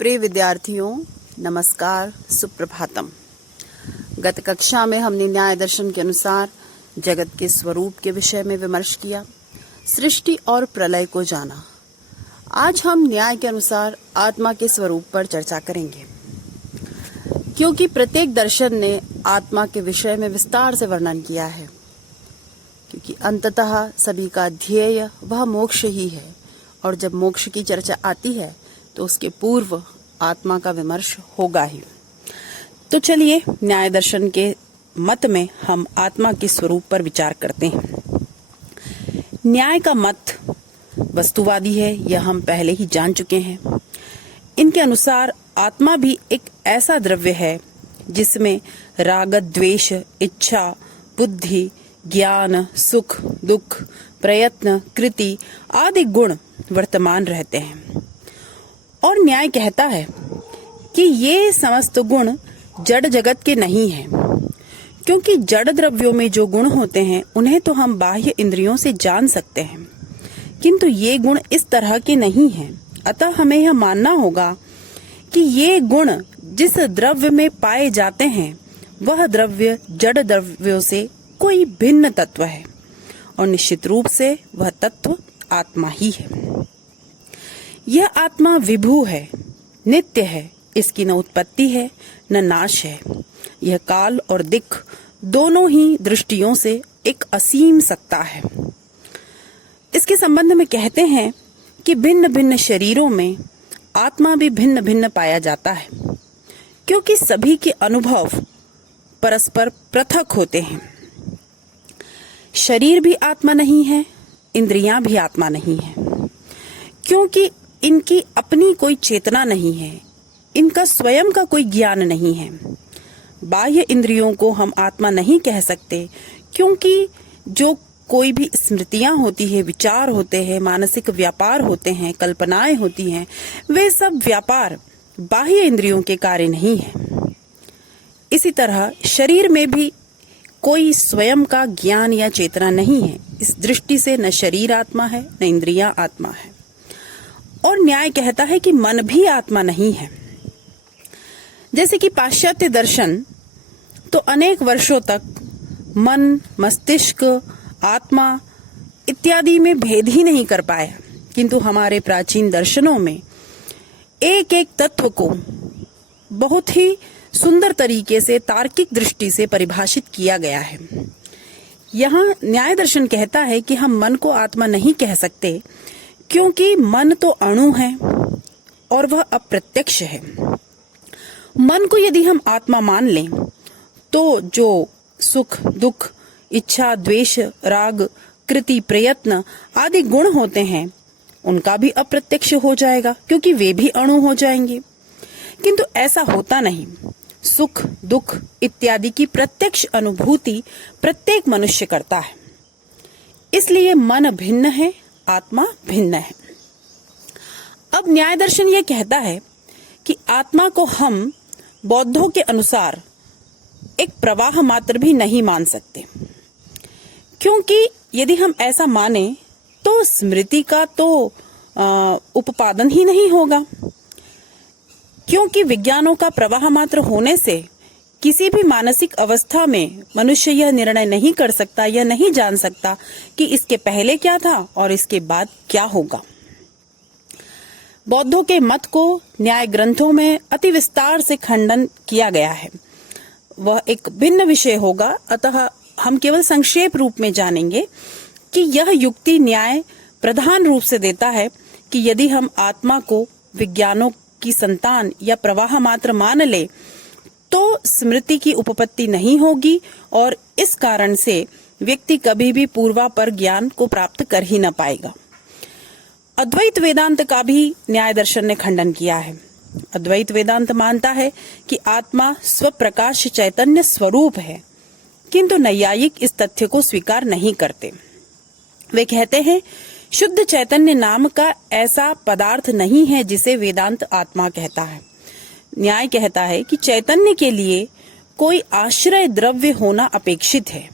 प्रिय विद्यार्थियों, नमस्कार, सुप्रभातम। गत कक्षा में हमने न्याय दर्शन के अनुसार जगत के स्वरूप के विषय में विमर्श किया, सृष्टि और प्रलय को जाना। आज हम न्याय के अनुसार आत्मा के स्वरूप पर चर्चा करेंगे, क्योंकि प्रत्येक दर्शन ने आत्मा के विषय में विस्तार से वर्णन किया है। क्योंकि अंततः सभी का ध्येय वह मोक्ष ही है, और जब मोक्ष की चर्चा आती है तो उसके पूर्व आत्मा का विमर्श होगा ही। तो चलिए न्याय दर्शन के मत में हम आत्मा के स्वरूप पर विचार करते हैं। न्याय का मत वस्तुवादी है, यह हम पहले ही जान चुके हैं। इनके अनुसार आत्मा भी एक ऐसा द्रव्य है जिसमें राग, द्वेष, इच्छा, बुद्धि, ज्ञान, सुख, दुख, प्रयत्न, कृति आदि गुण वर्तमान रहते हैं। और न्याय कहता है कि ये समस्त गुण जड़ जगत के नहीं हैं, क्योंकि जड़ द्रव्यों में जो गुण होते हैं उन्हें तो हम बाह्य इंद्रियों से जान सकते हैं, किंतु ये गुण इस तरह के नहीं हैं। अतः हमें यह मानना होगा कि ये गुण जिस द्रव्य में पाए जाते हैं वह द्रव्य जड़ द्रव्यों से कोई भिन्न तत्व है, और निश्चित रूप से वह तत्व आत्मा ही है। यह आत्मा विभू है, नित्य है, इसकी न उत्पत्ति है न नाश है। यह काल और दिक् दोनों ही दृष्टियों से एक असीम सत्ता है। इसके संबंध में कहते हैं कि भिन्न भिन्न शरीरों में आत्मा भी भिन्न भिन्न पाया जाता है, क्योंकि सभी के अनुभव परस्पर पृथक होते हैं। शरीर भी आत्मा नहीं है, इंद्रियां भी आत्मा नहीं है, क्योंकि इनकी अपनी कोई चेतना नहीं है, इनका स्वयं का कोई ज्ञान नहीं है। बाह्य इंद्रियों को हम आत्मा नहीं कह सकते, क्योंकि जो कोई भी स्मृतियां होती है, विचार होते हैं, मानसिक व्यापार होते हैं, कल्पनाएं होती हैं, वे सब व्यापार बाह्य इंद्रियों के कार्य नहीं है। इसी तरह शरीर में भी कोई स्वयं का ज्ञान या चेतना नहीं है। इस दृष्टि से न शरीर आत्मा है न इंद्रियां आत्मा है। और न्याय कहता है कि मन भी आत्मा नहीं है। जैसे कि पाश्चात्य दर्शन तो अनेक वर्षों तक मन, मस्तिष्क, आत्मा इत्यादि में भेद ही नहीं कर पाया, किंतु हमारे प्राचीन दर्शनों में एक एक तत्व को बहुत ही सुंदर तरीके से तार्किक दृष्टि से परिभाषित किया गया है। यहाँ न्याय दर्शन कहता है कि हम मन को आत्मा नहीं कह सकते, क्योंकि मन तो अणु है और वह अप्रत्यक्ष है। मन को यदि हम आत्मा मान लें तो जो सुख, दुख, इच्छा, द्वेष, राग, कृति, प्रयत्न आदि गुण होते हैं उनका भी अप्रत्यक्ष हो जाएगा, क्योंकि वे भी अणु हो जाएंगे। किंतु ऐसा होता नहीं। सुख, दुख इत्यादि की प्रत्यक्ष अनुभूति प्रत्येक मनुष्य करता है। इसलिए मन भिन्न है, आत्मा भिन्न है। अब न्याय दर्शन यह कहता है कि आत्मा को हम बौद्धों के अनुसार एक प्रवाह मात्र भी नहीं मान सकते, क्योंकि यदि हम ऐसा माने तो स्मृति का तो उपादान ही नहीं होगा, क्योंकि विज्ञानों का प्रवाह मात्र होने से किसी भी मानसिक अवस्था में मनुष्य यह निर्णय नहीं कर सकता, यह नहीं जान सकता कि इसके पहले क्या था और इसके बाद क्या होगा। बौद्धों के मत को न्याय ग्रंथों में अति विस्तार से खंडन किया गया है। वह एक भिन्न विषय होगा, अतः हम केवल संक्षेप रूप में जानेंगे कि यह युक्ति न्याय प्रधान रूप से देता है कि यदि हम आत्मा को विज्ञानों की संतान या प्रवाह मात्र मान ले तो स्मृति की उपपत्ति नहीं होगी, और इस कारण से व्यक्ति कभी भी पूर्वापर ज्ञान को प्राप्त कर ही न पाएगा। अद्वैत वेदांत का भी न्याय दर्शन ने खंडन किया है। अद्वैत वेदांत मानता है कि आत्मा स्वप्रकाश चैतन्य स्वरूप है, किंतु नैयायिक इस तथ्य को स्वीकार नहीं करते। वे कहते हैं शुद्ध चैतन्य नाम का ऐसा पदार्थ नहीं है जिसे वेदांत आत्मा कहता है। न्याय कहता है कि चैतन्य के लिए कोई आश्रय द्रव्य होना अपेक्षित है,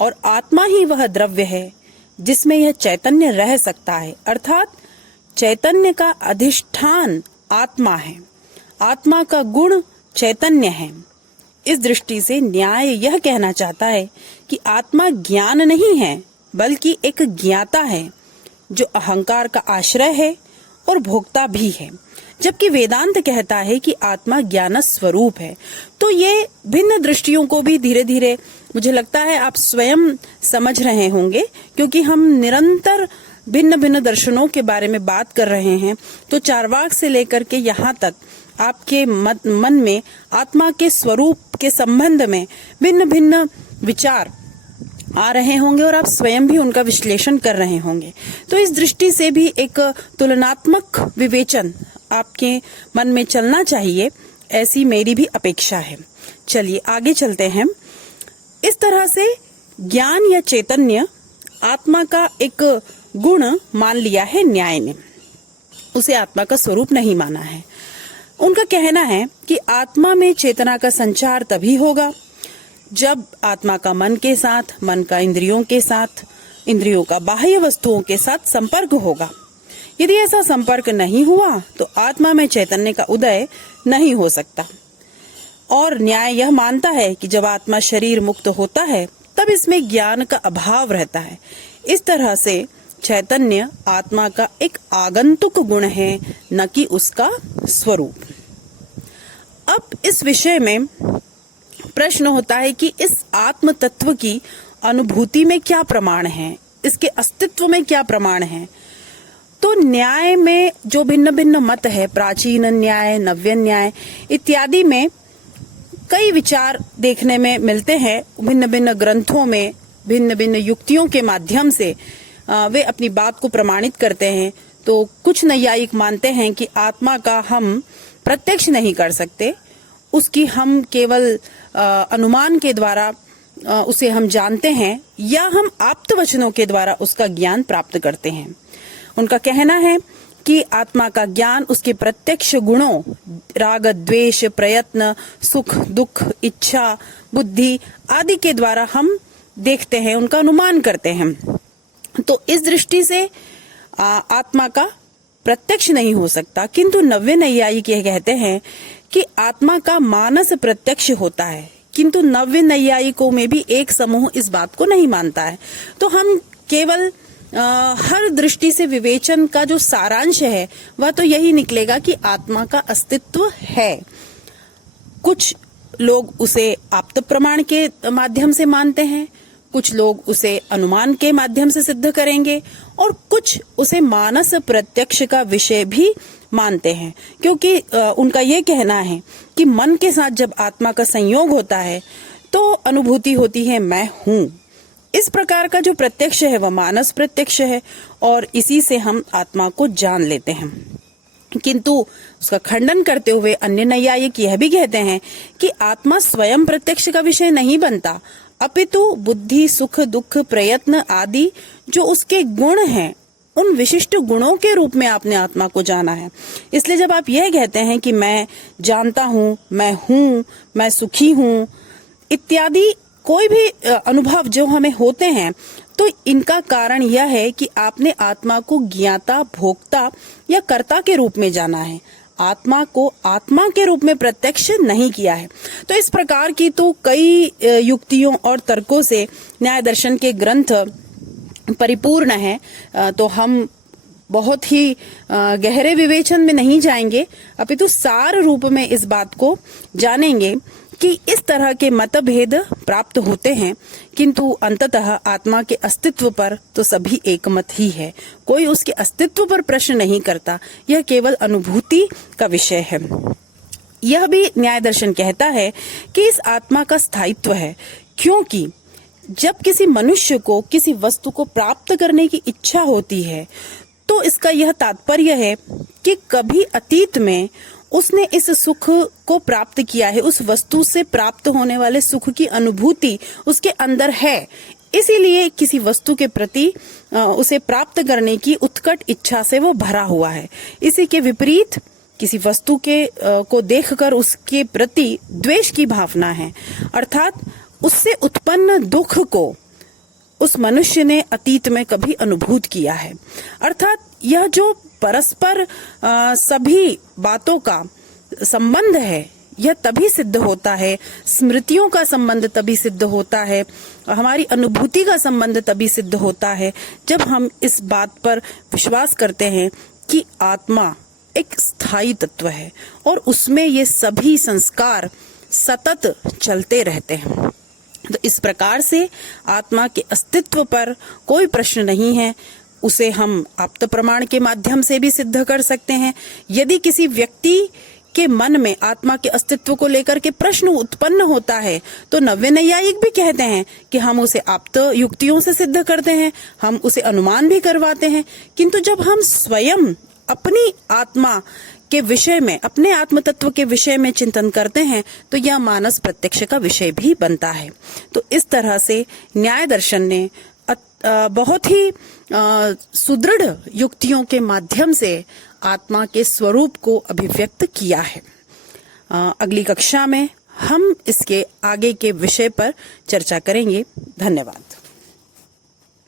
और आत्मा ही वह द्रव्य है जिसमें यह चैतन्य रह सकता है, अर्थात चैतन्य का अधिष्ठान आत्मा है, आत्मा का गुण चैतन्य है। इस दृष्टि से न्याय यह कहना चाहता है कि आत्मा ज्ञान नहीं है बल्कि एक ज्ञाता है जो अहंकार का आश्रय है और भोक्ता भी है, जबकि वेदांत कहता है कि आत्मा ज्ञान स्वरूप है। तो ये भिन्न दृष्टियों को भी धीरे धीरे मुझे लगता है आप स्वयं समझ रहे होंगे, क्योंकि हम निरंतर भिन्न भिन्न दर्शनों के बारे में बात कर रहे हैं। तो चार्वाक से लेकर के यहाँ तक आपके मन में आत्मा के स्वरूप के संबंध में भिन्न भिन्न विचार आ रहे होंगे और आप स्वयं भी उनका विश्लेषण कर रहे होंगे। तो इस दृष्टि से भी एक तुलनात्मक विवेचन आपके मन में चलना चाहिए, ऐसी मेरी भी अपेक्षा है। चलिए आगे चलते हैं। इस तरह से ज्ञान या चैतन्य आत्मा का एक गुण मान लिया है न्याय ने, उसे आत्मा का स्वरूप नहीं माना है। उनका कहना है कि आत्मा में चेतना का संचार तभी होगा जब आत्मा का मन के साथ, मन का इंद्रियों के साथ, इंद्रियों का बाह्य वस्तुओं के साथ संपर्क होगा। यदि ऐसा संपर्क नहीं हुआ तो आत्मा में चैतन्य का उदय नहीं हो सकता। और न्याय यह मानता है कि जब आत्मा शरीर मुक्त होता है तब इसमें ज्ञान का अभाव रहता है। इस तरह से चैतन्य आत्मा का एक आगंतुक गुण है, न कि उसका स्वरूप। अब इस विषय में प्रश्न होता है कि इस आत्म तत्व की अनुभूति में क्या प्रमाण है, इसके अस्तित्व में क्या प्रमाण है। तो न्याय में जो भिन्न भिन्न मत है, प्राचीन न्याय, नव्य न्याय इत्यादि में कई विचार देखने में मिलते हैं। भिन्न भिन्न ग्रंथों में भिन्न भिन्न युक्तियों के माध्यम से वे अपनी बात को प्रमाणित करते हैं। तो कुछ नैयायिक मानते हैं कि आत्मा का हम प्रत्यक्ष नहीं कर सकते, उसकी हम केवल अनुमान के द्वारा उसे हम जानते हैं, या हम आप्त वचनों के द्वारा उसका ज्ञान प्राप्त करते हैं। उनका कहना है कि आत्मा का ज्ञान उसके प्रत्यक्ष गुणों, राग द्वेष, प्रयत्न, सुख दुख, इच्छा, बुद्धि आदि के द्वारा हम देखते हैं, उनका अनुमान करते हैं। तो इस दृष्टि से आत्मा का प्रत्यक्ष नहीं हो सकता। किंतु नव्य नैयायिक यह कहते हैं कि आत्मा का मानस प्रत्यक्ष होता है। किंतु नव्य नैयायिकों में भी एक समूह इस बात को नहीं मानता है। तो हम केवल हर दृष्टि से विवेचन का जो सारांश है वह तो यही निकलेगा कि आत्मा का अस्तित्व है। कुछ लोग उसे आप्त प्रमाण के माध्यम से मानते हैं, कुछ लोग उसे अनुमान के माध्यम से सिद्ध करेंगे, और कुछ उसे मानस प्रत्यक्ष का विषय भी मानते हैं। क्योंकि उनका ये कहना है कि मन के साथ जब आत्मा का संयोग होता है तो अनुभूति होती है मैं हूँ। इस प्रकार का जो प्रत्यक्ष है वह मानस प्रत्यक्ष है, और इसी से हम आत्मा को जान लेते हैं। किंतु उसका खंडन करते हुए अन्य नैयायिक यह भी कहते हैं कि आत्मा स्वयं प्रत्यक्ष का विषय नहीं बनता, अपितु बुद्धि, सुख दुख, प्रयत्न आदि जो उसके गुण हैं, उन विशिष्ट गुणों के रूप में आपने आत्मा को जाना है। इसलिए जब आप यह कहते हैं कि मैं जानता हूँ, मैं सुखी हूँ इत्यादि कोई भी अनुभव जो हमें होते हैं, तो इनका कारण यह है कि आपने आत्मा को ज्ञाता, भोक्ता या कर्ता के रूप में जाना है, आत्मा को आत्मा के रूप में प्रत्यक्ष नहीं किया है। तो इस प्रकार की तो कई युक्तियों और तर्कों से न्याय दर्शन के ग्रंथ परिपूर्ण है। तो हम बहुत ही गहरे विवेचन में नहीं जाएंगे, अपितु सार रूप में इस बात को जानेंगे कि इस तरह के मतभेद प्राप्त होते हैं, किंतु अंततः आत्मा के अस्तित्व पर तो सभी एकमत ही है। कोई उसके अस्तित्व पर प्रश्न नहीं करता, यह केवल अनुभूति का विषय है। यह भी न्याय दर्शन कहता है कि इस आत्मा का स्थायित्व है, क्योंकि जब किसी मनुष्य को किसी वस्तु को प्राप्त करने की इच्छा होती है तो इसका यह तात्पर्य है कि कभी अतीत में उसने इस सुख को प्राप्त किया है, उस वस्तु से प्राप्त होने वाले सुख की अनुभूति उसके अंदर है, इसीलिए किसी वस्तु के प्रति उसे प्राप्त करने की उत्कट इच्छा से वो भरा हुआ है। इसी के विपरीत किसी वस्तु के को देखकर उसके प्रति द्वेष की भावना है, अर्थात उससे उत्पन्न दुख को उस मनुष्य ने अतीत में कभी अनुभूत किया है। अर्थात यह जो परस्पर सभी बातों का संबंध है, यह तभी सिद्ध होता है, स्मृतियों का संबंध तभी सिद्ध होता है, हमारी अनुभूति का संबंध तभी सिद्ध होता है जब हम इस बात पर विश्वास करते हैं कि आत्मा एक स्थायी तत्व है और उसमें ये सभी संस्कार सतत चलते रहते हैं। तो इस प्रकार से आत्मा के अस्तित्व पर कोई प्रश्न नहीं है, उसे हम आप्त प्रमाण के माध्यम से भी सिद्ध कर सकते हैं। यदि किसी व्यक्ति के मन में आत्मा के अस्तित्व को लेकर के प्रश्न उत्पन्न होता है तो नव्य नैयायिक भी कहते हैं कि हम उसे आप्त युक्तियों से सिद्ध करते हैं, हम उसे अनुमान भी करवाते हैं। किंतु जब हम स्वयं अपनी आत्मा के विषय में, अपने आत्म तत्व के विषय में चिंतन करते हैं तो यह मानस प्रत्यक्ष का विषय भी बनता है। तो इस तरह से न्याय दर्शन ने बहुत ही सुदृढ़ युक्तियों के माध्यम से आत्मा के स्वरूप को अभिव्यक्त किया है। अगली कक्षा में हम इसके आगे के विषय पर चर्चा करेंगे। धन्यवाद।